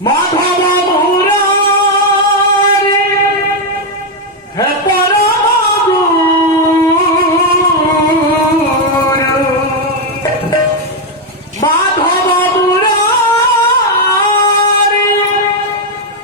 মাধব মুরারি হে পরম গুরু মাধব মুরারি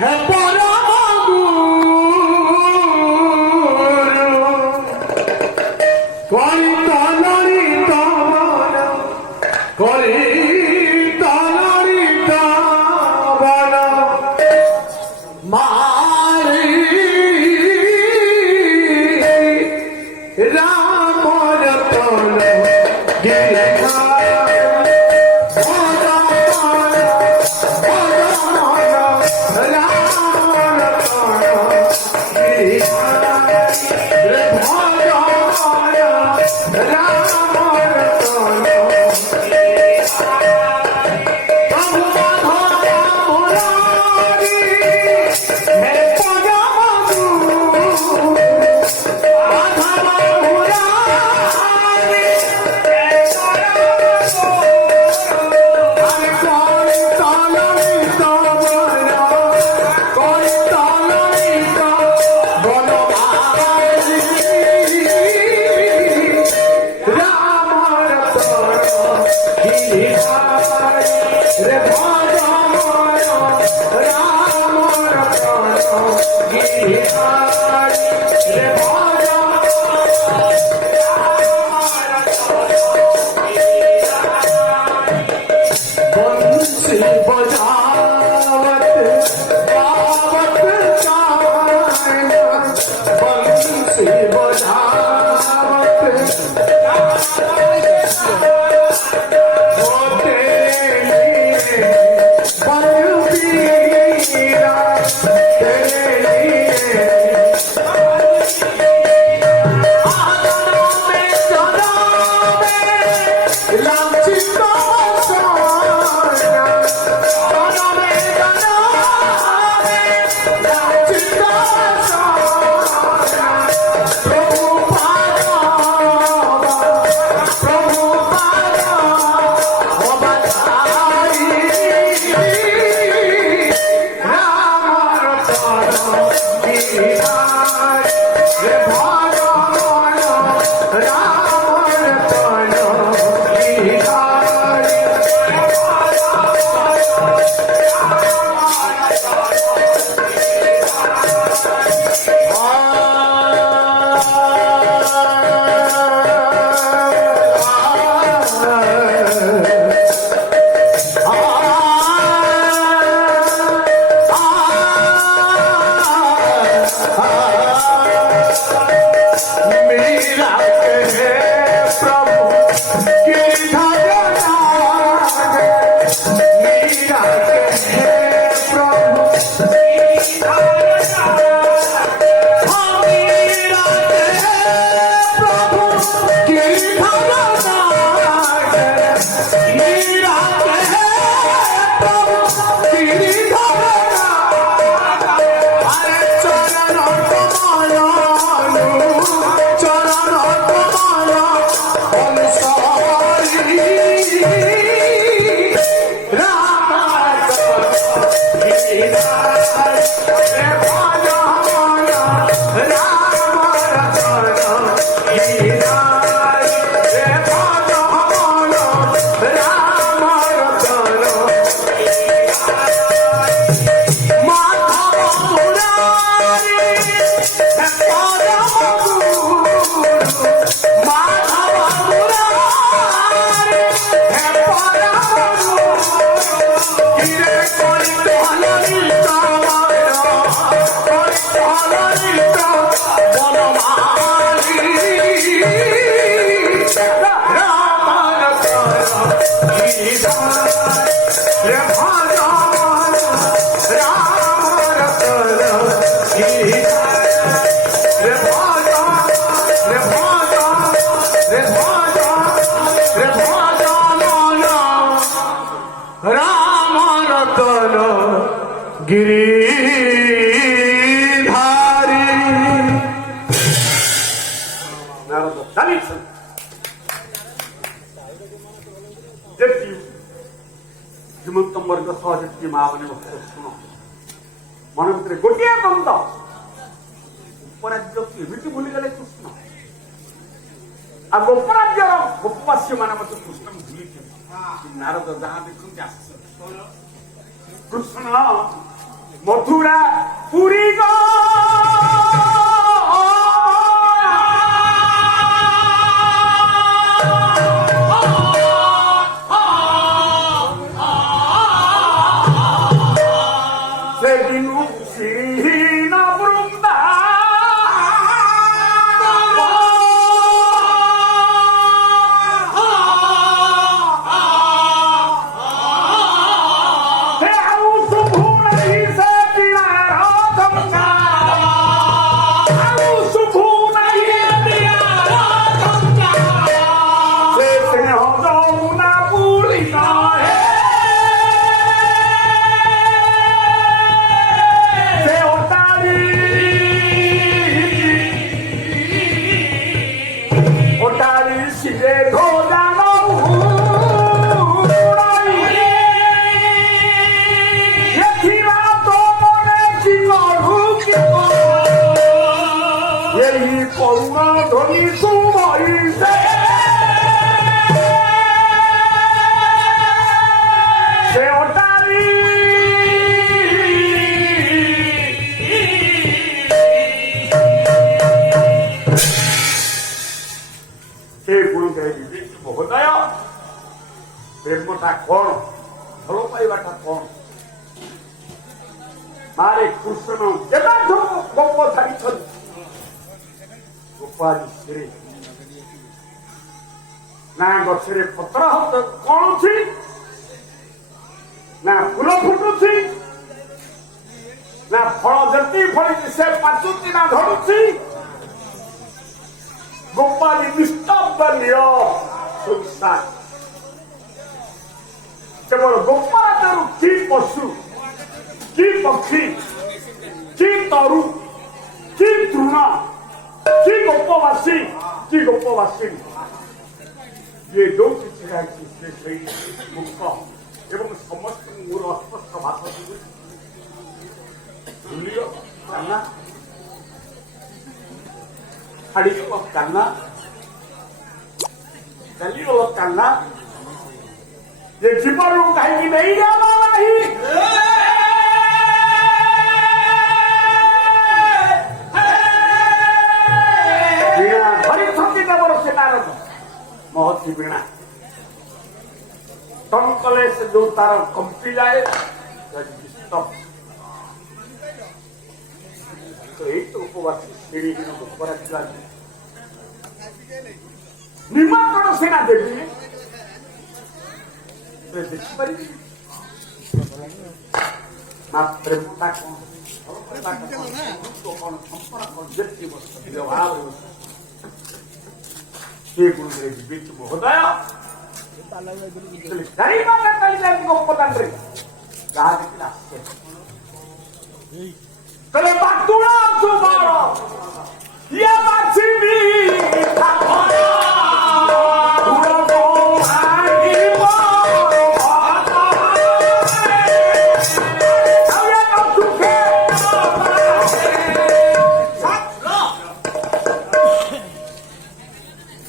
হে পরম গুরু করি তলরি তমন করি তলরি তমন মারি রাম রতন श्रीमंत वर्ग सहज माँ मैंने शुण मन भर गोटे द्वंद उपराज्य केमी भूलीगले कृष्ण आ गोपराज्यर गोपवासी मैंने कृष्ण भूली नारद जहाँ देखते आस कृष्ण मथुरा पुरी महोदय प्रेमटा कौन भल पाइबाटा कौन मारे कृष्ण जेबाठू गोप छाड़ी गोपाली ना गछरे पत्र कौन ना फूल फुटुची ना फल जति फड़ी से पाचुची ना धरुची गोपाली निस्तब्ध संसार केवल गोपाल कि पशु कि पक्षी कि तरु कि तृण कि गोपवासी ये जो किसी मुक्त एवं समस्त मोर अस्पष्ट भाषा भूलिगला छाड़गल कान्ना चलीगल कान्ना ये जीवन कहीं नहीं गला नहीं धरी देवर से नारद महर्षि वीणा तम कले से जो तार कंपी जाए तो यही तो उपवासी सीढ़ी निमंत्रण सेना देवी देखिपार प्रेमता कौन कौन व्यवहार महोदय गोपदान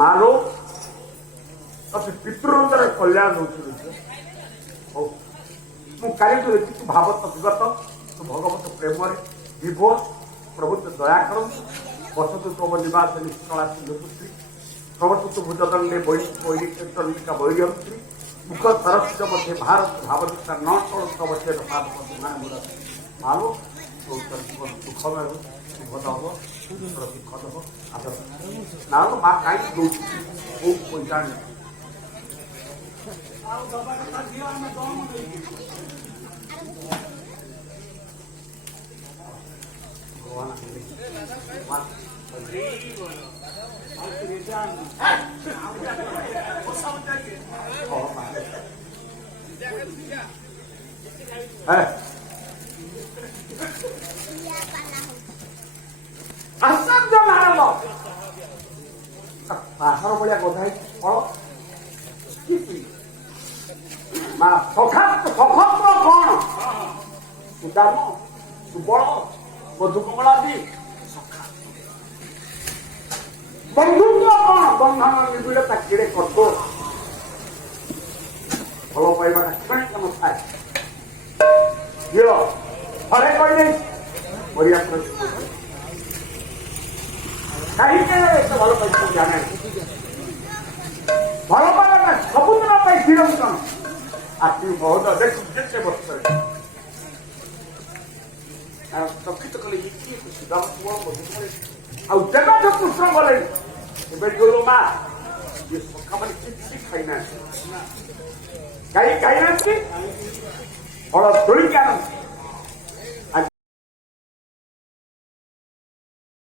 मानो पितृंदर कल्याण हो कार्य भावत विगत तू भगवत प्रेम विभोर प्रभु दया कर बसतु तम निवास निष्कलासी पुत्री प्रवर्तित भुजदंडे वैरिका वैरियंत्री मुख सरस्य मध्य भारत भावनिका न चलते मानो जीवन सुखमय हो शुभद हम सुखद हो आदर ना माँ कहीं दौड़ पैसा आश्चर्य महाराज पाहाड़ भाया गधा फल ମା ସଖା ସଖତ୍ର କଣ ସୁଦାମ ସୁବଳ ମଧୁକମଳାଦି ସଖା ବନ୍ଧୁତ୍ୱ କଣ ବନ୍ଧନ ନିବିଡ଼ ତାକିରେ କଟ ଭଲ ପାଇବାଟା କ୍ଷଣିକ ନଥାଏ ଝିଅ ଥରେ କହିଲେ ମରିଆ କାହିଁକି ଏତେ ଭଲ ପାଇଛୁ ଜାଣେ ଭଲ ପାଇବାଟା ସବୁଦିନ ପାଇଁ ଚିରନ୍ତନ ଆଜି ବହୁତ ଦେଖୁ ଯେତେ ବର୍ଷରେ ଚକିତ କଲେ କିଏ ସୁଦାମ ପୁଅ ମଧୁକମଳ ଆଉ ଯେବେଠୁ କୃଷ୍ଣ ଗଲେଣି ଏବେ ଯୋଉ ମା ଇଏ ସଖାମାନେ କିଛି ଖାଇନାହାନ୍ତି ଗାଈ ଖାଇନାହାନ୍ତି ଫଳ ତୋଳିକି ଆଣନ୍ତି